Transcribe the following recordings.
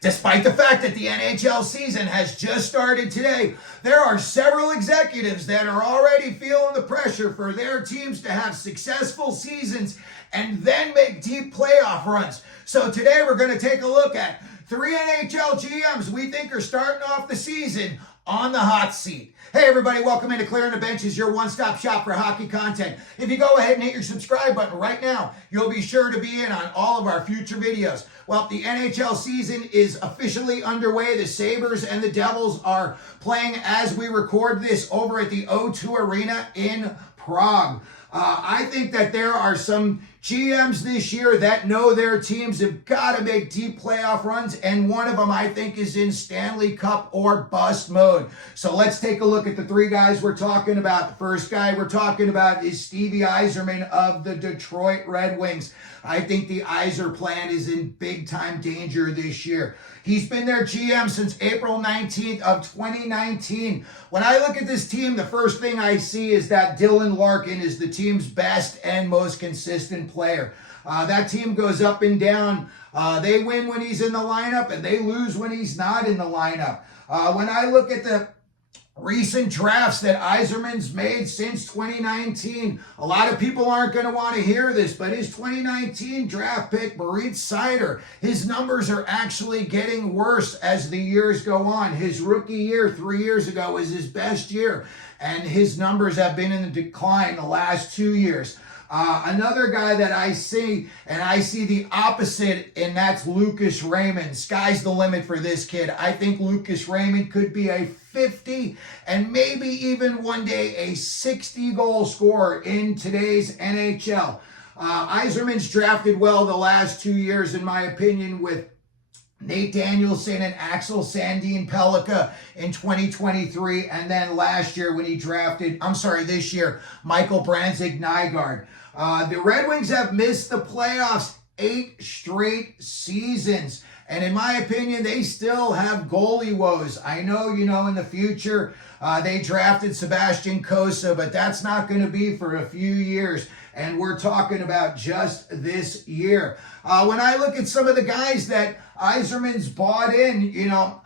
Despite the fact that the NHL season has just started today, there are several executives that are already feeling the pressure for their teams to have successful seasons and then make deep playoff runs. So today we're going to take a look at 3 NHL GMs we think are starting off the season on the hot seat. Hey everybody, welcome into Clearing the Benches, your one-stop shop for hockey content. If you go ahead and hit your subscribe button right now, you'll be sure to be in on all of our future videos. Well, the NHL season is officially underway. The Sabres and the Devils are playing as we record this over at the O2 Arena in Prague. I think that there are some GMs this year that know their teams have got to make deep playoff runs, and one of them I think is in Stanley Cup or bust mode. So let's take a look at the 3 guys we're talking about. The first guy we're talking about is Stevie Yzerman of the Detroit Red Wings. I think the Yzer plan is in big-time danger this year. He's been their GM since April 19th of 2019. When I look at this team, the first thing I see is that Dylan Larkin is the team's best and most consistent player. That team goes up and down. They win when he's in the lineup, and they lose when he's not in the lineup. When I look at the recent drafts that Yzerman's made since 2019. A lot of people aren't going to want to hear this, but his 2019 draft pick, Moritz Seider, his numbers are actually getting worse as the years go on. His rookie year 3 years ago was his best year, and his numbers have been in the decline the last 2 years. Another guy that I see, and I see the opposite, and that's Lucas Raymond. Sky's the limit for this kid. I think Lucas Raymond could be a 50 and maybe even one day a 60 goal scorer in today's NHL. Yzerman's drafted well the last 2 years, in my opinion, with Nate Danielson and Axel Sandin Pellikka in 2023, and then last year when he drafted, this year, Michael Branzig-Nygaard. The Red Wings have missed the playoffs 8 straight seasons, and in my opinion, they still have goalie woes. I know, in the future, they drafted Sebastian Cossa, but that's not going to be for a few years. And we're talking about just this year. When I look at some of the guys that Yzerman's bought in,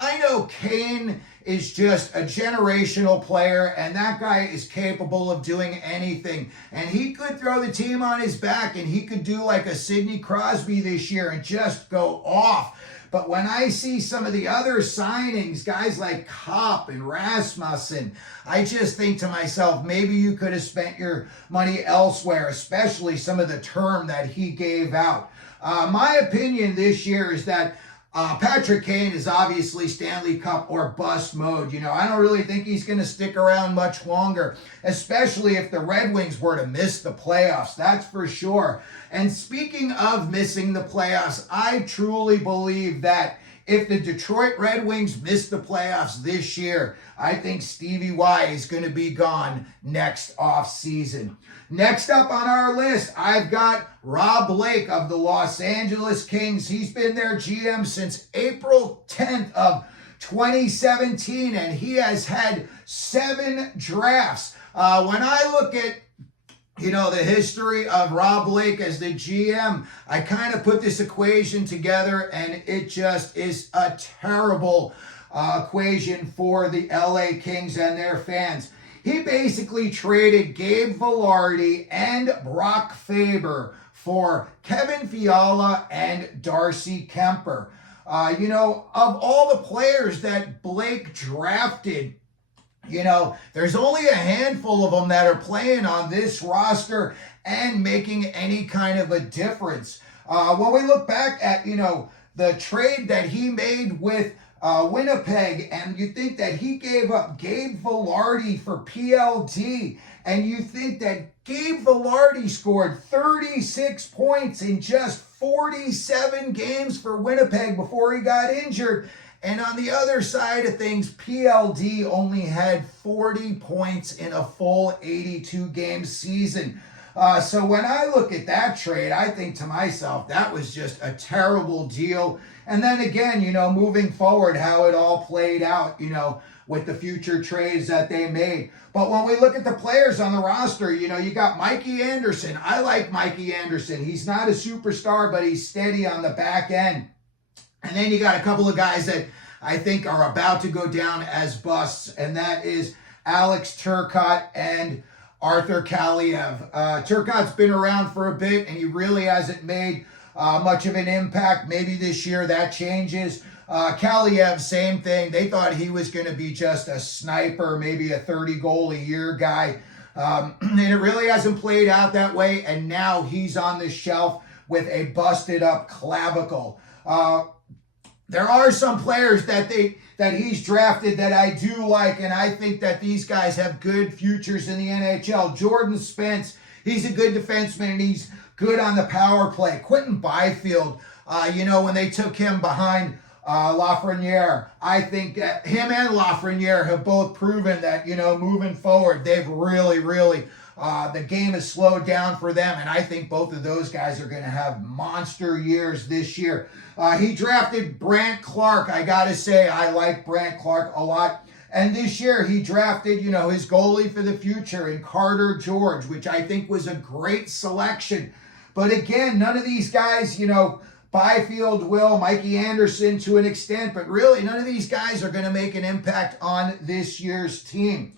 I know Kane is just a generational player, and that guy is capable of doing anything. And he could throw the team on his back, and he could do like a Sidney Crosby this year and just go off. But when I see some of the other signings, guys like Kopp and Rasmussen, I just think to myself, maybe you could have spent your money elsewhere, especially some of the term that he gave out. My opinion this year is that Patrick Kane is obviously Stanley Cup or bust mode. I don't really think he's going to stick around much longer, especially if the Red Wings were to miss the playoffs. That's for sure. And speaking of missing the playoffs, I truly believe that if the Detroit Red Wings miss the playoffs this year, I think Stevie Y is going to be gone next offseason. Next up on our list, I've got Rob Blake of the Los Angeles Kings. He's been their GM since April 10th of 2017, and he has had 7 drafts. When I look at the history of Rob Blake as the GM, I kind of put this equation together, and it just is a terrible equation for the LA Kings and their fans. He basically traded Gabe Vilardi and Brock Faber for Kevin Fiala and Darcy Kemper. Of all the players that Blake drafted, there's only a handful of them that are playing on this roster and making any kind of a difference. When we look back at, the trade that he made with Winnipeg, and you think that he gave up Gabe Vilardi for PLD, and you think that Gabe Vilardi scored 36 points in just 47 games for Winnipeg before he got injured. And on the other side of things, PLD only had 40 points in a full 82-game season. So when I look at that trade, I think to myself, that was just a terrible deal. And then again, moving forward, how it all played out, with the future trades that they made. But when we look at the players on the roster, you got Mikey Anderson. I like Mikey Anderson. He's not a superstar, but he's steady on the back end. And then you got a couple of guys that I think are about to go down as busts, and that is Alex Turcotte and Arthur Kaliev. Turcotte's been around for a bit, and he really hasn't made much of an impact. Maybe this year that changes. Kaliev, same thing. They thought he was going to be just a sniper, maybe a 30-goal-a-year guy. And it really hasn't played out that way, and now he's on the shelf with a busted-up clavicle. There are some players that he's drafted that I do like, and I think that these guys have good futures in the NHL. Jordan Spence, he's a good defenseman, and he's good on the power play. Quentin Byfield, when they took him behind Lafreniere, I think that him and Lafreniere have both proven that, moving forward, they've really, the game has slowed down for them, and I think both of those guys are going to have monster years this year. He drafted Brandt Clark. I got to say, I like Brandt Clark a lot. And this year, he drafted, his goalie for the future in Carter George, which I think was a great selection. But again, none of these guys, Byfield will, Mikey Anderson to an extent, but really none of these guys are going to make an impact on this year's team.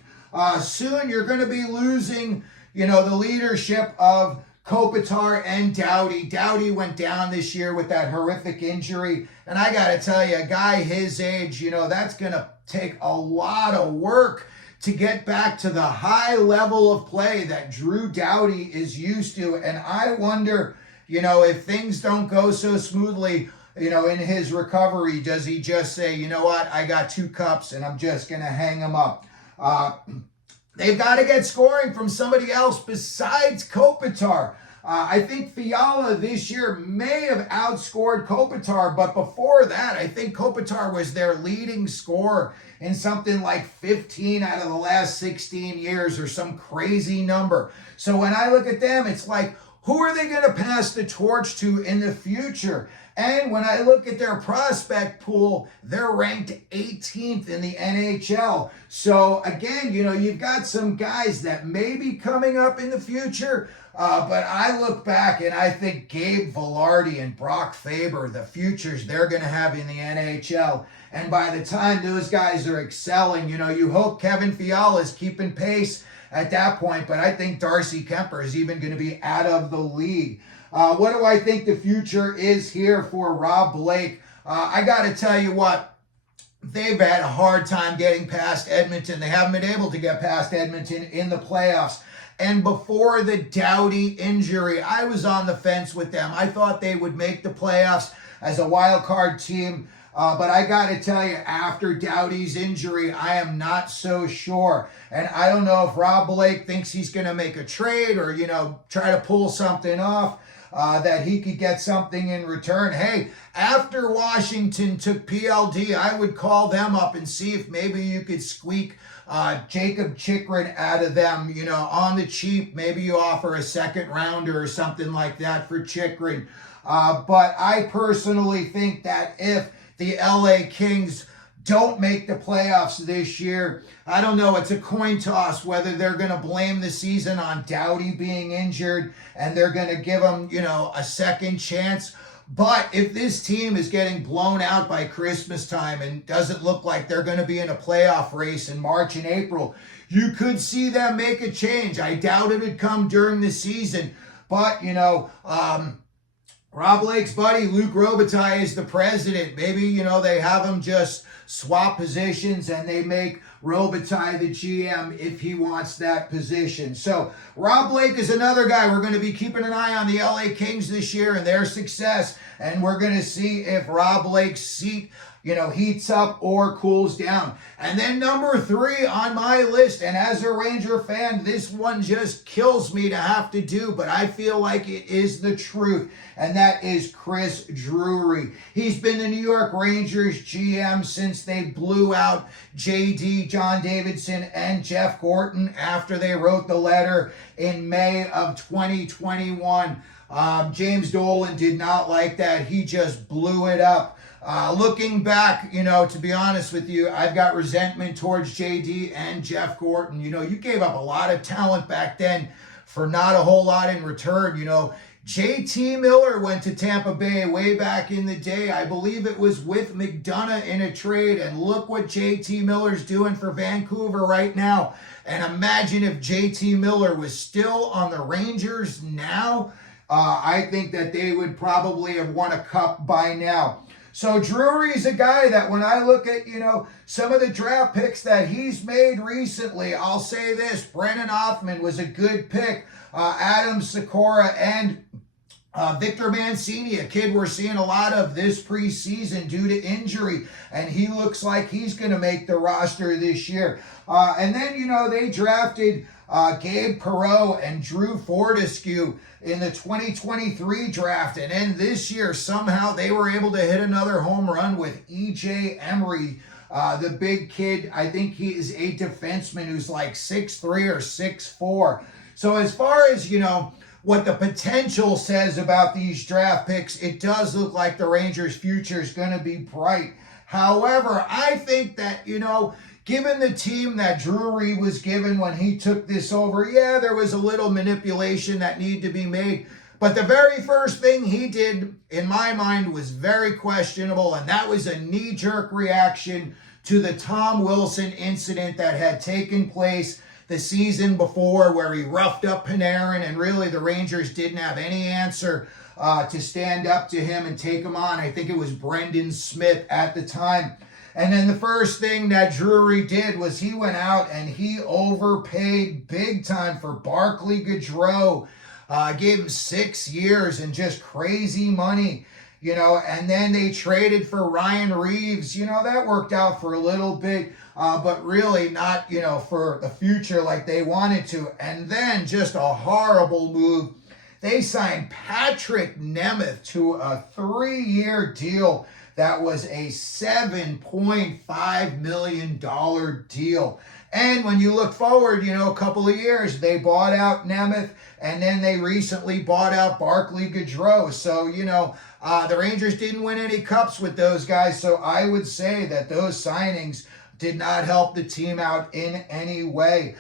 Soon you're going to be losing, the leadership of Kopitar and Doughty. Doughty went down this year with that horrific injury. And I got to tell you, a guy his age, that's going to take a lot of work to get back to the high level of play that Drew Doughty is used to. And I wonder, if things don't go so smoothly, in his recovery, does he just say, you know what, I got 2 cups and I'm just going to hang them up? They've got to get scoring from somebody else besides Kopitar. I think Fiala this year may have outscored Kopitar, but before that, I think Kopitar was their leading scorer in something like 15 out of the last 16 years or some crazy number. So when I look at them, it's like, who are they going to pass the torch to in the future? And when I look at their prospect pool, they're ranked 18th in the NHL. So again, you've got some guys that may be coming up in the future, but I look back and I think Gabe Vilardi and Brock Faber, the futures they're going to have in the NHL. And by the time those guys are excelling, you hope Kevin Fiala is keeping pace at that point, but I think Darcy Kemper is even going to be out of the league. What do I think the future is here for Rob Blake? I got to tell you what, they've had a hard time getting past Edmonton. They haven't been able to get past Edmonton in the playoffs. And before the Doughty injury, I was on the fence with them. I thought they would make the playoffs as a wild card team. But I got to tell you, after Doughty's injury, I am not so sure. And I don't know if Rob Blake thinks he's going to make a trade or, try to pull something off that he could get something in return. Hey, after Washington took PLD, I would call them up and see if maybe you could squeak Jacob Chikrin out of them, on the cheap. Maybe you offer a second rounder or something like that for Chikrin. But I personally think that if the LA Kings don't make the playoffs this year, I don't know, it's a coin toss whether they're going to blame the season on Doughty being injured and they're going to give him, a second chance. But if this team is getting blown out by Christmas time and doesn't look like they're going to be in a playoff race in March and April, you could see them make a change. I doubt it would come during the season, but, Rob Blake's buddy, Luc Robitaille, is the president. Maybe, they have him just swap positions and they make Robitaille the GM if he wants that position. So Rob Blake is another guy. We're going to be keeping an eye on the LA Kings this year and their success. And we're going to see if Rob Blake's seat, heats up or cools down. And then number 3 on my list, and as a Ranger fan, this one just kills me to have to do, but I feel like it is the truth, and that is Chris Drury. He's been the New York Rangers GM since they blew out JD, John Davidson, and Jeff Gorton after they wrote the letter in May of 2021. James Dolan did not like that. He just blew it up. Looking back, to be honest with you, I've got resentment towards JD and Jeff Gorton. You gave up a lot of talent back then for not a whole lot in return. JT Miller went to Tampa Bay way back in the day. I believe it was with McDonough in a trade. And look what JT Miller's doing for Vancouver right now. And imagine if JT Miller was still on the Rangers now. I think that they would probably have won a cup by now. So Drury's a guy that when I look at, some of the draft picks that he's made recently, I'll say this: Brennan Hoffman was a good pick. Adam Sikora and Victor Mancini, a kid we're seeing a lot of this preseason due to injury, and he looks like he's going to make the roster this year. And then, they drafted Gabe Perreault and Drew Fortescue in the 2023 draft. And then this year, somehow they were able to hit another home run with E.J. Emery, the big kid. I think he is a defenseman who's like 6'3" or 6'4". So as far as, what the potential says about these draft picks, it does look like the Rangers' future is going to be bright. However, I think that, given the team that Drury was given when he took this over, yeah, there was a little manipulation that needed to be made. But the very first thing he did, in my mind, was very questionable, and that was a knee-jerk reaction to the Tom Wilson incident that had taken place the season before, where he roughed up Panarin, and really the Rangers didn't have any answer to stand up to him and take him on. I think it was Brendan Smith at the time. And then the first thing that Drury did was he went out and he overpaid big time for Barclay Goodrow. Gave him 6 years and just crazy money, and then they traded for Ryan Reeves. That worked out for a little bit, but really not, for the future like they wanted to. And then just a horrible move. They signed Patrick Nemeth to a 3-year deal that was a $7.5 million deal. And when you look forward, a couple of years, they bought out Nemeth, and then they recently bought out Barclay Goodrow. So, the Rangers didn't win any cups with those guys. So I would say that those signings did not help the team out in any way.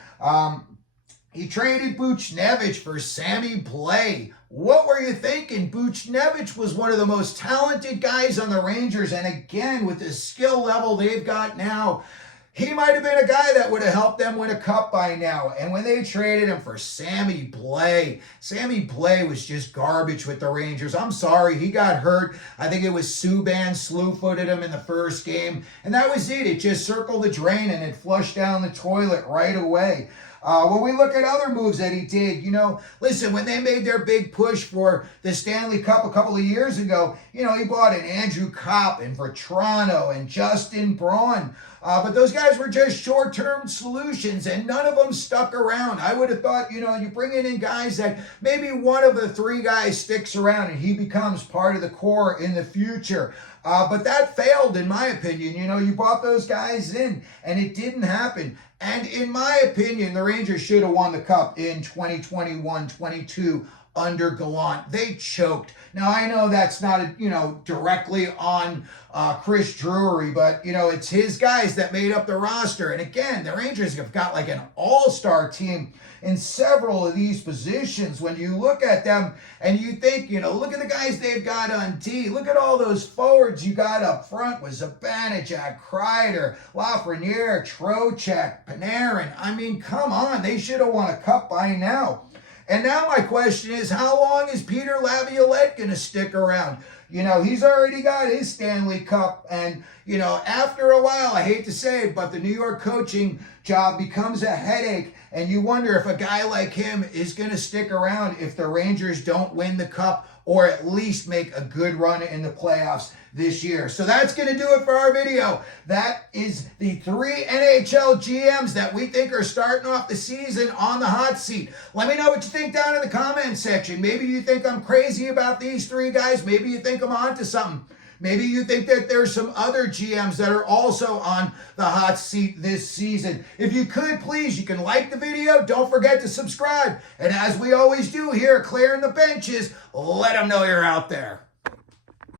He traded Buchnevich for Sammy Blais. What were you thinking? Buchnevich was one of the most talented guys on the Rangers, and again, with the skill level they've got now, he might have been a guy that would have helped them win a cup by now. And when they traded him for Sammy Blais was just garbage with the Rangers. I'm sorry, he got hurt. I think it was Subban slew-footed him in the first game, and that was it. It just circled the drain and it flushed down the toilet right away. When we look at other moves that he did, listen, when they made their big push for the Stanley Cup a couple of years ago, he bought an Andrew Kopp and Toronto and Justin Braun. But those guys were just short-term solutions, and none of them stuck around. I would have thought, you bring in guys that maybe one of the 3 guys sticks around and he becomes part of the core in the future. But that failed, in my opinion. You brought those guys in, and it didn't happen. And in my opinion, the Rangers should have won the Cup in 2021-22 under Gallant. They choked. Now, I know that's not, directly on Chris Drury, but, it's his guys that made up the roster. And again, the Rangers have got like an all-star team in several of these positions. When you look at them and you think, look at the guys they've got on D. Look at all those forwards you got up front with Zibanejad, Kreider, Lafreniere, Trocheck, Panarin. I mean, come on. They should have won a cup by now. And now my question is, how long is Peter Laviolette going to stick around? He's already got his Stanley Cup. And, after a while, I hate to say it, but the New York coaching job becomes a headache. And you wonder if a guy like him is going to stick around if the Rangers don't win the Cup or at least make a good run in the playoffs this year. So that's going to do it for our video. That is the 3 NHL GMs that we think are starting off the season on the hot seat. Let me know what you think down in the comment section. Maybe you think I'm crazy about these 3 guys. Maybe you think I'm onto something. Maybe you think that there's some other GMs that are also on the hot seat this season. If you could, please, you can like the video. Don't forget to subscribe. And as we always do here at Clearing the Benches, let them know you're out there.